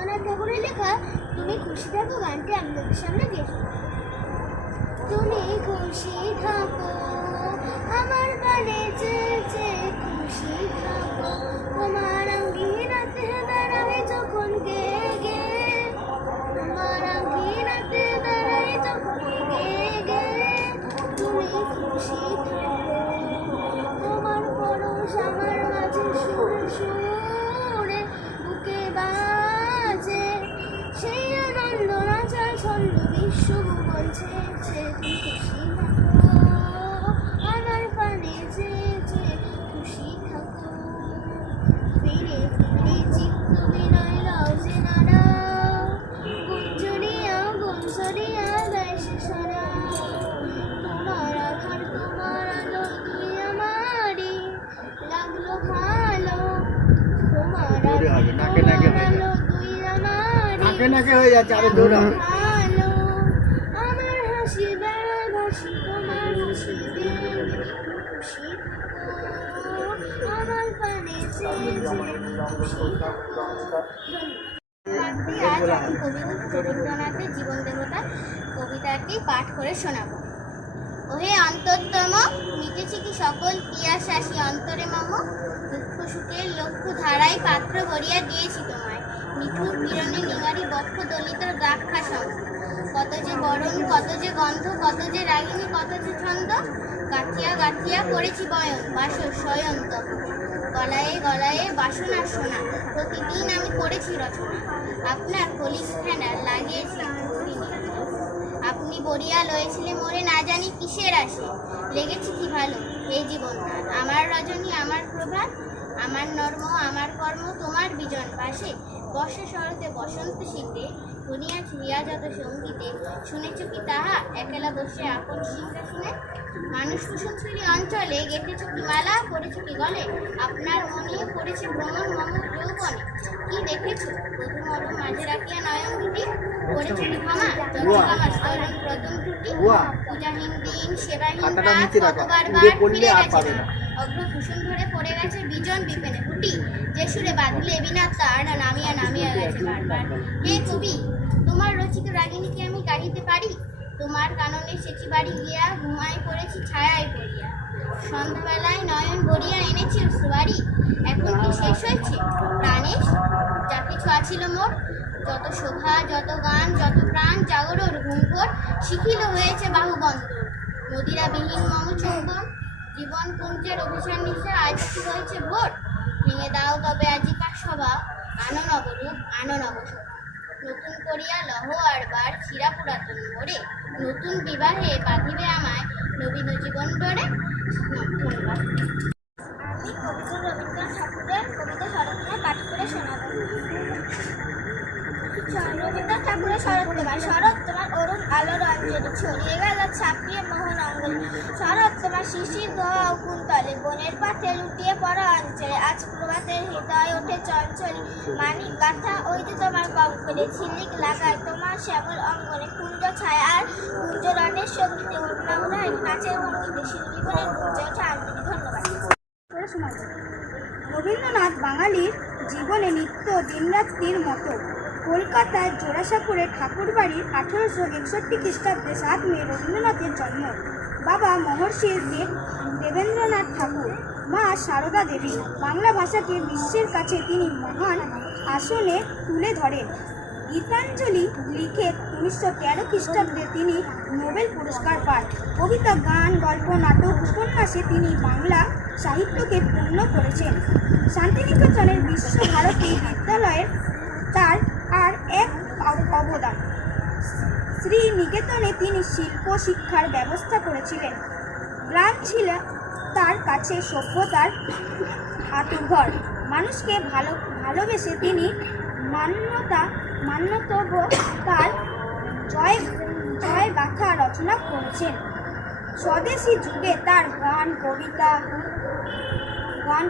রবীন্দ্রনাথ ঠাকুরের লেখা তুমি খুশি থাকো গানটি আপনাদের সামনে দিয়ে শোনাবো। তুমি খুশি থাকো আমার গানে চেয়েছে খুশি থাকো, তোমার আঙ্গিনাতে দাঁড়াই যখন গে গে, তোমার আঙ্গিনাতে দাঁড়াই যখন গে গে, তুমি খুশি থাকো তোমার পরশ আমার মাঝে সুরে সুরে বুকে বাজে, সেই আনন্দ নাচার ছন্দ বিশ্ব ভুবন ছেয়েছে, তুমি খুশি থাকো আমার প্রাণে চেয়েছে খুশি থাকো। ফিরে ফিরে চিত্ত বিনয় লজে নাড়া, গুঞ্জরিয়া গুঞ্জরিয়া গায় সে সারা, তোমার আধার তোমার আলো তুই আমারই লাগলো ভালো, তোমার আধার তোমার আলো তুই আমারই হয়ে যাচ্ছে আরো জোরে হবে। ভালো, আমার হাসি বেড়ায় ভাসি তোমার হাসি দিয়ে খুশি থাকো আমার প্রাণে চেয়েছে খুশি থাকো। আজ আমি কবি রবীন্দ্রনাথের জীবন দেবতা কবিতাটি পাঠ করে শোনাবো। ওহে অন্তরতম মিটেছে কি সকল পিয়াসাসী অন্তরে মম, দুঃখ সুখের লক্ষ্য ধারায় পাত্র ভরিয়া দিয়েছি তোমায়, মিঠুর পীড়নে নিগারি বক্ষ দলিত দ্রাক্ষা সঙ্গ, কত যে বরণ কত যে গন্ধ কত যে রাগিনী কত যে ছন্দ, গাঁথিয়া গাঁথিয়া করেছি বয়ন বাসর স্বয়ং তখন, গলায়ে গলায়ে বাসনার সোনা প্রতিদিন আমি করেছি রচনা, আপনার কলিস ফেনার লাগিয়েছি আপনি বরিয়া লয়েছিলে মোরে না জানি কিসের আসে, লেগেছে কি ভালো এই জীবনকাল, আমার রজনী আমার প্রভাত আমার নর্ম আমার কর্ম তোমার বিজন পাশে, বর্ষা শরতে বসন্ত শীতে শুনিয়াছি রিয়াজত সঙ্গীতে, শুনেছ কি তাহা একলা বসে আপন সিংহাসনে, মানুষ কুসুমশ্রী অঞ্চলে গেঁথেছ কি মালা করেছ কি গলে, আপনার মনে করেছে ভ্রমণ মম যৌবনে, কি দেখেছ প্রথম অরম মাঝে রাখিয়া নয়ন দুটি, করেছ কি ক্ষমা যত ক্ষমা স্তরণ প্রথম ত্রুটি, পূজাহীন দিন সেবাহীন রাত কতবার বার ফিরে গেছে না, অগ্রকুসুম ধরে পড়ে গেছে বিজন বিপেনে ফুটি, যে সুরে বাঁধলে বিনার তার নামিয়া নামিয়া গেছে বারবার। হে কবি তোমার রচিত রাগিনীকে আমি গাহিতে পারি, তোমার কাননে সেচি বাড়ি গিয়া ঘুমায় পড়েছি ছায়ায় পড়িয়া, সন্ধ্যাবেলায় নয়ন ভরিয়া এনেছি অশ্রুবাড়ি, এখন কি শেষ হয়েছে প্রাণেশ যা কিছু আছিল মোর, যত শোভা যত গান যত প্রাণ জাগরোর হুঙ্কর শিখিল হয়েছে বাহুবন্ধ, নদীরাবিহীন মম চৌবন, জীবন কুঞ্জের অভিযান নিশা আজ কি হয়েছে ভোর, ভেঙে দাও তবে আজিকার সভা আনো নবরূপ আনো নবসভা, নতুন করিয়া লহ আর বার চিরা পুরাতন মোড়ে, নতুন বিবাহে বাঁধিবে আমায় নবীন জীবন ডোরে। ধন্যবাদ। আমি কবিগুরু রবীন্দ্রনাথ ঠাকুরের কবিতা শরৎকে পাঠ করে শোনাব। রবীন্দ্রনাথ ঠাকুরের শরৎ তোমার শরৎ তোমার অরুণ আলোর অঞ্জলি ছড়িয়ে গেল ছাপিয়ে মোহন অঙ্গলি, শরৎ তোমার শিশির ধোয়া কুন্তলে বনের পাথে লুটিয়ে পড়া অঞ্চলে, আজ প্রভাতের হৃদয় ওঠে চঞ্চলি, মানিক গাথা ওই যে তোমার কঙ্কলে ঝিলিক লাগায় তোমার শ্যামল অঙ্গনে, কুঞ্জ ছায়া আর কুঞ্জ রনের সঙ্গীতে উন্না উড়ায় নাচের ভঙ্গিতে শিল্পীবনের গুঞ্জে ওঠে আঞ্জলি। ধন্যবাদ। রবীন্দ্রনাথ বাঙালির জীবনে নিত্য দিনরাত্রির মতো। কলকাতার জোড়াসাঁকোরে ঠাকুরবাড়ির 1861 খ্রিস্টাব্দে 7 মে রবীন্দ্রনাথের জন্ম। বাবা মহর্ষি দেবেন্দ্রনাথ ঠাকুর, মা সারদা দেবী। বাংলা ভাষাকে বিশ্বের কাছে তিনি মহান আসনে তুলে ধরেন। গীতাঞ্জলি লিখে 1913 খ্রিস্টাব্দে তিনি নোবেল পুরস্কার পান। কবিতা গান গল্প নাটক উপন্যাসে তিনি বাংলা সাহিত্যকে পূর্ণ করেছেন। শান্তিনিকেতনের বিশ্বভারতী বিদ্যালয়ের তার আর এক অবদান। শ্রীনিকেতনে তিনি শিল্প শিক্ষার ব্যবস্থা করেছিলেন। গ্রাম ছিল তার কাছে সভ্যতার আতুরঘর। মানুষকে ভালোবেসে তিনি মান্যতব্য তার জয় গাথা রচনা করেছেন। স্বদেশী যুগে তার গান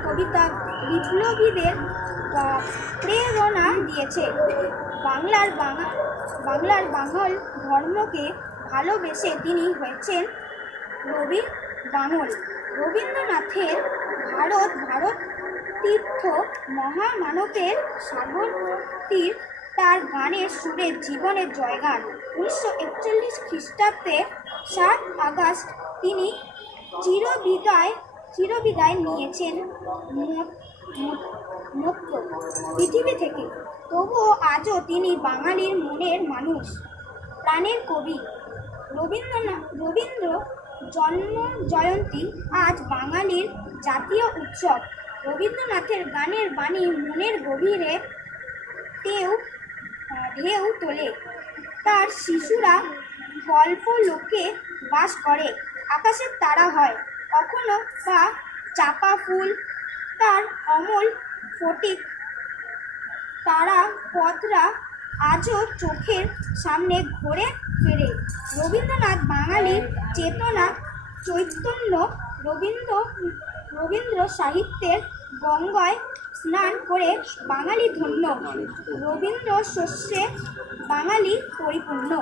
কবিতা বিপ্লবীদের প্রেরণা দিয়েছে। বাংলার বাঙাল ধর্মকে ভালোবেসে তিনি হয়েছেন রবি বাঙল। রবীন্দ্রনাথের ভারত তীর্থ মহামানবের সাগর তীর তার গানের সুরে জীবনের জয়গান। 1941 খ্রিস্টাব্দে 7 আগস্ট তিনি চিরবিদায় নিয়েছেন মত্র পৃথিবী থেকে। তবুও আজও তিনি বাঙালির মনের মানুষ, প্রাণের কবি। রবীন্দ্র জন্ম জয়ন্তী আজ বাঙালির জাতীয় উৎসব। রবীন্দ্রনাথের গানের বাণী মনের গভীরে ঢেউ তোলে। তার শিশুরা গল্প লোকে বাস করে, আকাশের তারা হয় কখনো বা চাপা ফুল, তার অমল ফটিক তারা পথরা আজও চোখের সামনে ঘুরে ফেরে। রবীন্দ্রনাথ বাঙালির চেতনা চৈতন্য। রবীন্দ্র সাহিত্যের গঙ্গায় স্নান করে বাঙালি ধন্য। রবীন্দ্র শস্যে বাঙালি পরিপূর্ণ।